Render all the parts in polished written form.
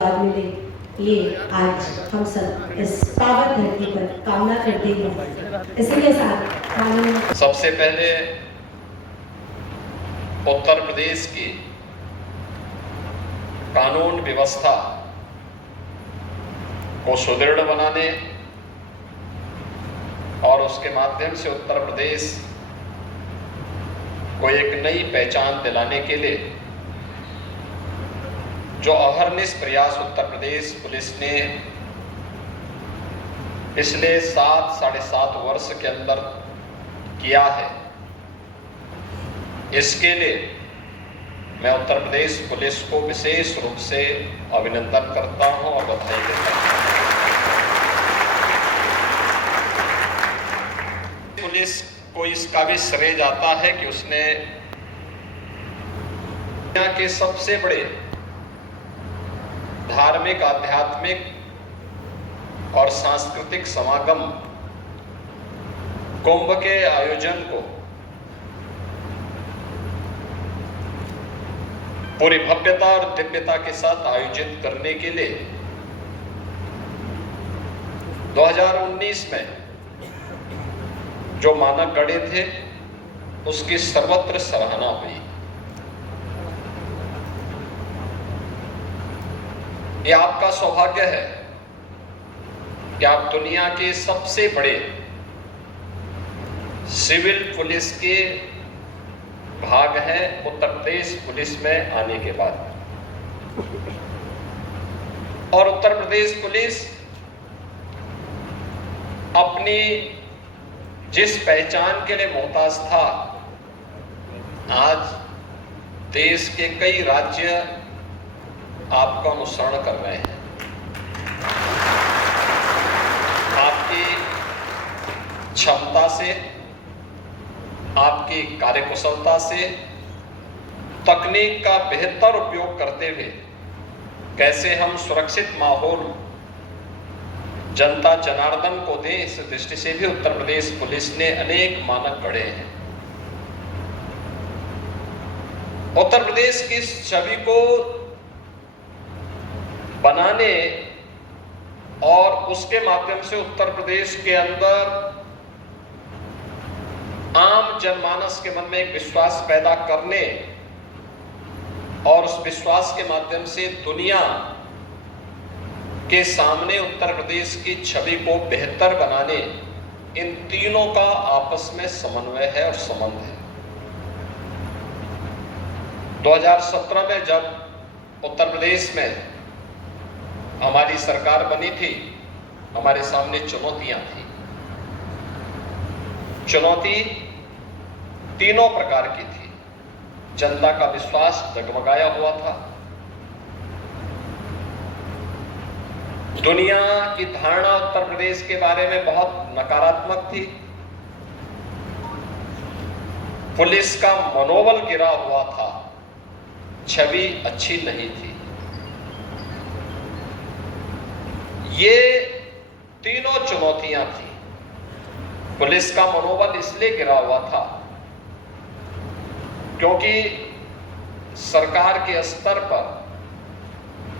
मिले, ये आज हम सब इस पावन धरती पर कामना करते हैं। इसी के साथ सबसे पहले उत्तर प्रदेश की कानून व्यवस्था को सुदृढ़ बनाने और उसके माध्यम से उत्तर प्रदेश को एक नई पहचान दिलाने के लिए जो अहर्निश प्रयास उत्तर प्रदेश पुलिस ने पिछले 7-7.5 वर्ष के अंदर किया है, इसके लिए मैं उत्तर प्रदेश पुलिस को विशेष रूप से अभिनंदन करता हूं और बधाई देता हूं। पुलिस को इसका भी श्रेय जाता है कि उसने दुनिया के सबसे बड़े धार्मिक, आध्यात्मिक और सांस्कृतिक समागम कुंभ के आयोजन को पूरी भव्यता और दिव्यता के साथ आयोजित करने के लिए 2019 में जो मानक गढ़े थे उसकी सर्वत्र सराहना हुई। ये आपका सौभाग्य है कि आप दुनिया के सबसे बड़े सिविल पुलिस के भाग हैं उत्तर प्रदेश पुलिस में आने के बाद। और उत्तर प्रदेश पुलिस अपनी जिस पहचान के लिए मोहताज था, आज देश के कई राज्य आपका अनुसरण कर रहे हैं। आपकी क्षमता से, आपकी कार्यकुशलता से, तकनीक का बेहतर उपयोग करते हुए कैसे हम सुरक्षित माहौल जनता जनार्दन को दें, इस दृष्टि से भी उत्तर प्रदेश पुलिस ने अनेक मानक गढ़े हैं। उत्तर प्रदेश की छवि को बनाने और उसके माध्यम से उत्तर प्रदेश के अंदर आम जनमानस के मन में एक विश्वास पैदा करने और उस विश्वास के माध्यम से दुनिया के सामने उत्तर प्रदेश की छवि को बेहतर बनाने, इन तीनों का आपस में समन्वय है और संबंध है। 2017 में जब उत्तर प्रदेश में हमारी सरकार बनी थी, हमारे सामने चुनौतियां थी। चुनौती तीनों प्रकार की थी। जनता का विश्वास डगमगाया हुआ था, दुनिया की धारणा उत्तर प्रदेश के बारे में बहुत नकारात्मक थी, पुलिस का मनोबल गिरा हुआ था, छवि अच्छी नहीं थी। ये तीनों चुनौतियां थी। पुलिस का मनोबल इसलिए गिरा हुआ था क्योंकि सरकार के स्तर पर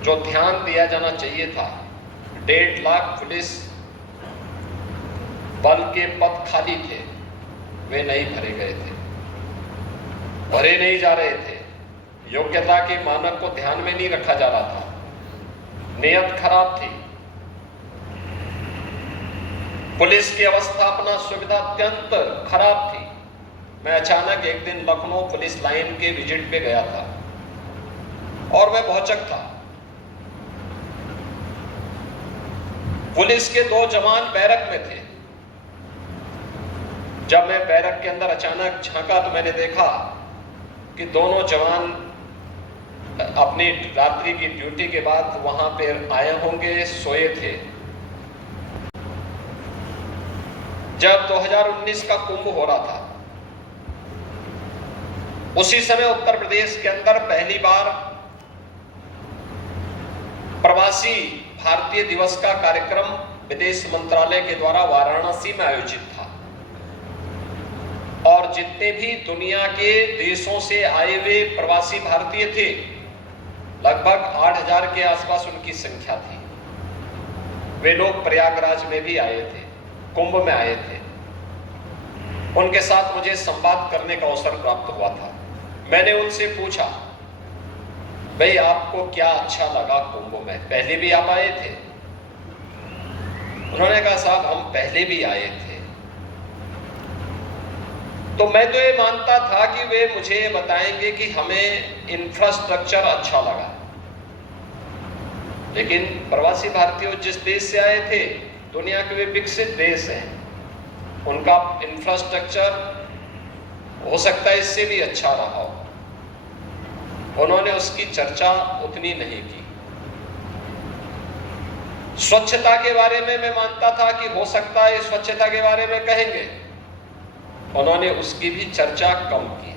जो ध्यान दिया जाना चाहिए था, 1.5 लाख पुलिस बल के पद खाली थे, वे नहीं भरे गए थे, भरे नहीं जा रहे थे। योग्यता के मानक को ध्यान में नहीं रखा जा रहा था, नियत खराब थी। पुलिस की अवस्थापना सुविधा अत्यंत खराब थी। मैं अचानक एक दिन लखनऊ पुलिस लाइन के विजिट पे गया था और मैं भौचक था। पुलिस के 2 जवान बैरक में थे। जब मैं बैरक के अंदर अचानक झांका तो मैंने देखा कि दोनों जवान अपनी रात्रि की ड्यूटी के बाद वहां पे आए होंगे, सोए थे। जब 2019 का कुंभ हो रहा था, उसी समय उत्तर प्रदेश के अंदर पहली बार प्रवासी भारतीय दिवस का कार्यक्रम विदेश मंत्रालय के द्वारा वाराणसी में आयोजित था। और जितने भी दुनिया के देशों से आए हुए प्रवासी भारतीय थे, लगभग 8,000 के आसपास उनकी संख्या थी। वे लोग प्रयागराज में भी आए थे, कुंभ में आए थे। उनके साथ मुझे संवाद करने का अवसर प्राप्त हुआ था। मैंने उनसे पूछा, भाई आपको क्या अच्छा लगा कुंभ में? पहले भी आप आए थे? उन्होंने कहा, साहब हम पहले भी आए थे। तो मैं तो ये मानता था कि वे मुझे बताएंगे कि हमें इंफ्रास्ट्रक्चर अच्छा लगा, लेकिन प्रवासी भारतीय जिस देश से आए थे, दुनिया के वे विकसित देश हैं, उनका इंफ्रास्ट्रक्चर हो सकता है इससे भी अच्छा रहा हो। उन्होंने उसकी चर्चा उतनी नहीं की। स्वच्छता के बारे में मैं मानता था कि हो सकता है स्वच्छता के बारे में कहेंगे, उन्होंने उसकी भी चर्चा कम की,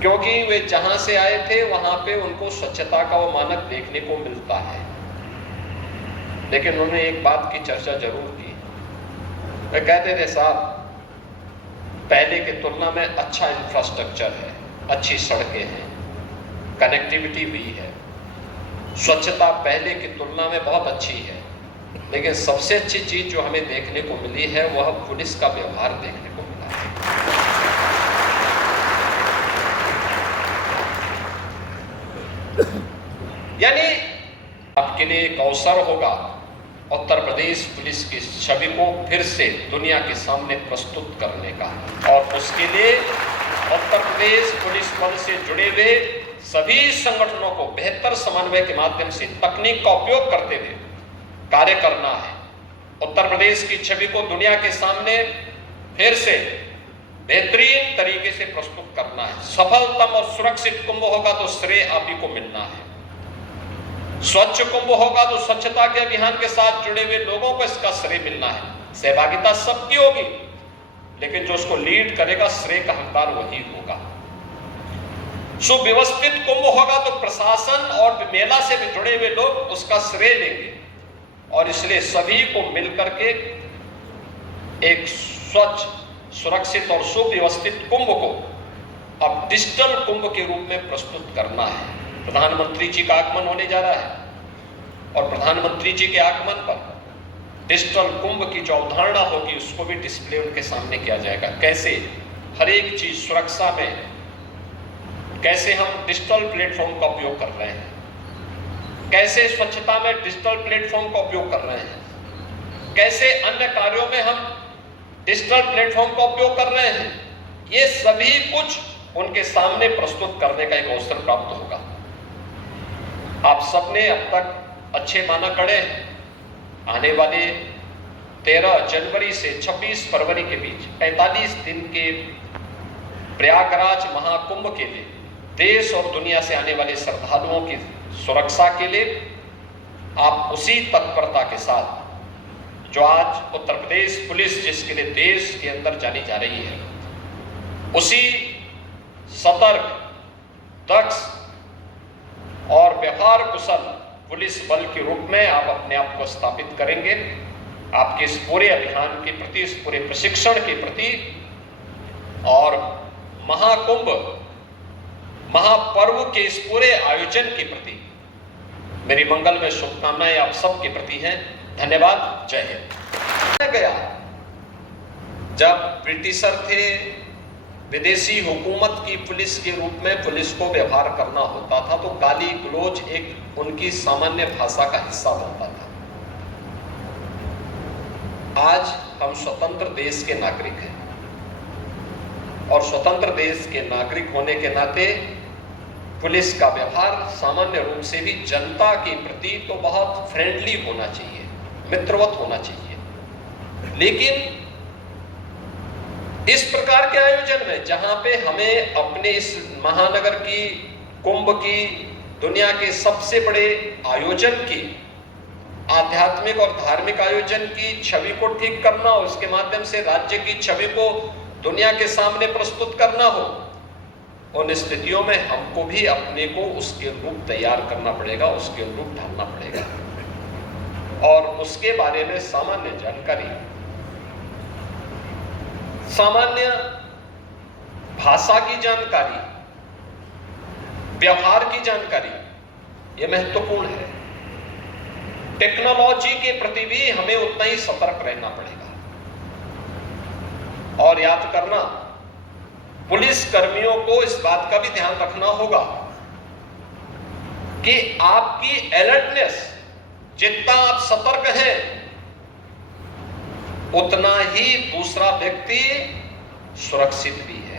क्योंकि वे जहां से आए थे वहां पे उनको स्वच्छता का वो मानक देखने को मिलता है। लेकिन उन्होंने एक बात की चर्चा जरूर की। वे कहते थे, साहब पहले की तुलना में अच्छा इंफ्रास्ट्रक्चर है, अच्छी सड़कें हैं, कनेक्टिविटी हुई है, स्वच्छता पहले की तुलना में बहुत अच्छी है, लेकिन सबसे अच्छी चीज जो हमें देखने को मिली है वह पुलिस का व्यवहार देखने को मिला है। यानी आपके लिए एक अवसर होगा उत्तर प्रदेश पुलिस की छवि को फिर से दुनिया के सामने प्रस्तुत करने का, और उसके लिए उत्तर प्रदेश पुलिस बल से जुड़े हुए सभी संगठनों को बेहतर समन्वय के माध्यम से तकनीक का उपयोग करते हुए कार्य करना है। उत्तर प्रदेश की छवि को दुनिया के सामने फिर से बेहतरीन तरीके से प्रस्तुत करना है। सफलतम और सुरक्षित कुंभ होगा तो श्रेय आप ही को मिलना है। स्वच्छ कुंभ होगा तो स्वच्छता के अभियान के साथ जुड़े हुए लोगों को इसका श्रेय मिलना है। सहभागिता सबकी होगी, लेकिन जो उसको लीड करेगा श्रेय का हकदार वही होगा। सुव्यवस्थित कुंभ होगा तो प्रशासन और मेला से भी जुड़े हुए लोग उसका श्रेय लेंगे, और इसलिए सभी को मिलकर के एक स्वच्छ, सुरक्षित और सुव्यवस्थित कुंभ को अब डिजिटल कुंभ के रूप में प्रस्तुत करना है। प्रधानमंत्री जी का आगमन होने जा रहा है, और प्रधानमंत्री जी के आगमन पर डिजिटल कुंभ की जो अवधारणा होगी उसको भी डिस्प्ले उनके सामने किया जाएगा। कैसे हर एक चीज सुरक्षा में, कैसे हम डिजिटल प्लेटफॉर्म का उपयोग कर रहे हैं, कैसे स्वच्छता में डिजिटल प्लेटफॉर्म का उपयोग कर रहे हैं, कैसे अन्य कार्यों में हम डिजिटल प्लेटफॉर्म का उपयोग कर रहे हैं, ये सभी कुछ उनके सामने प्रस्तुत करने का एक अवसर प्राप्त होगा। आप सबने अब तक अच्छे माना कड़े हैं। आने वाले 13 जनवरी से 26 फरवरी के बीच 45 दिन के प्रयागराज महाकुंभ के लिए देश और दुनिया से आने वाले श्रद्धालुओं की सुरक्षा के लिए आप उसी तत्परता के साथ जो आज उत्तर प्रदेश पुलिस जिसके लिए देश के अंदर जानी जा रही है, उसी सतर्क, दक्ष और व्यवहार कुशल पुलिस बल के रूप में आप अपने आप को स्थापित करेंगे। आपके इस पूरे अभियान के प्रति, इस पूरे प्रशिक्षण के प्रति और महाकुंभ महापर्व के इस पूरे आयोजन के प्रति मेरी मंगलमय शुभकामनाएं आप सबके प्रति हैं। धन्यवाद। जय हिंद। गया जब ब्रिटिशर थे, विदेशी हुकूमत की पुलिस के रूप में पुलिस को व्यवहार करना होता था, तो गाली गलौज एक उनकी सामान्य भाषा का हिस्सा बनता था। आज हम स्वतंत्र देश के नागरिक हैं, और स्वतंत्र देश के नागरिक होने के नाते पुलिस का व्यवहार सामान्य रूप से भी जनता के प्रति तो बहुत फ्रेंडली होना चाहिए, मित्रवत होना चाहिए। लेकिन इस प्रकार के आयोजन में जहां पे हमें अपने इस महानगर की, कुंभ की, दुनिया के सबसे बड़े आयोजन की, आध्यात्मिक और धार्मिक आयोजन की छवि को ठीक करना हो, उसके माध्यम से राज्य की छवि को दुनिया के सामने प्रस्तुत करना हो, उन स्थितियों में हमको भी अपने को उसके रूप तैयार करना पड़ेगा, उसके रूप ढालना पड़ेगा, और उसके बारे में सामान्य जानकारी, सामान्य भाषा की जानकारी, व्यवहार की जानकारी, यह महत्वपूर्ण है। टेक्नोलॉजी के प्रति भी हमें उतना ही सतर्क रहना पड़ेगा। और याद करना, पुलिस कर्मियों को इस बात का भी ध्यान रखना होगा कि आपकी अलर्टनेस, जितना आप सतर्क हैं, उतना ही दूसरा व्यक्ति सुरक्षित भी है।